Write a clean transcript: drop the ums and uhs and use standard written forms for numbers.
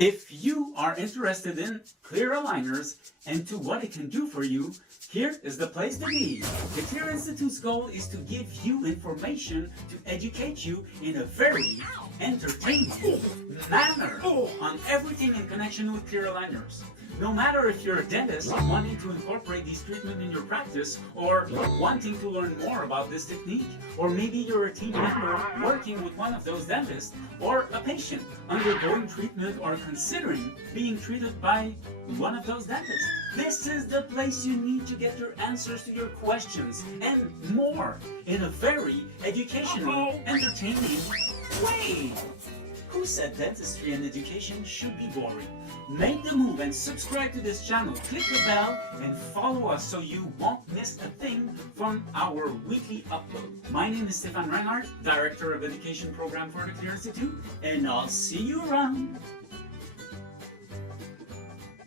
If you are interested in clear aligners and to what it can do for you, here is the place to be. The C.L.E.A.R Institute's goal is to give you information to educate you in a very entertaining manner on everything in connection with clear aligners. No matter if you're a dentist wanting to incorporate these treatments in your practice or wanting to learn more about this technique, or maybe you're a team member working with one of those dentists, or a patient undergoing treatment or considering being treated by one of those dentists. This is the place you need to get your answers to your questions and more in a very educational, entertaining way. Who said dentistry and education should be boring? Make the move and subscribe to this channel. Click the bell and follow us so you won't miss a thing from our weekly upload. My name is Stefan Reinhardt, Director of Education Program for the C.L.E.A.R Institute, and I'll see you around.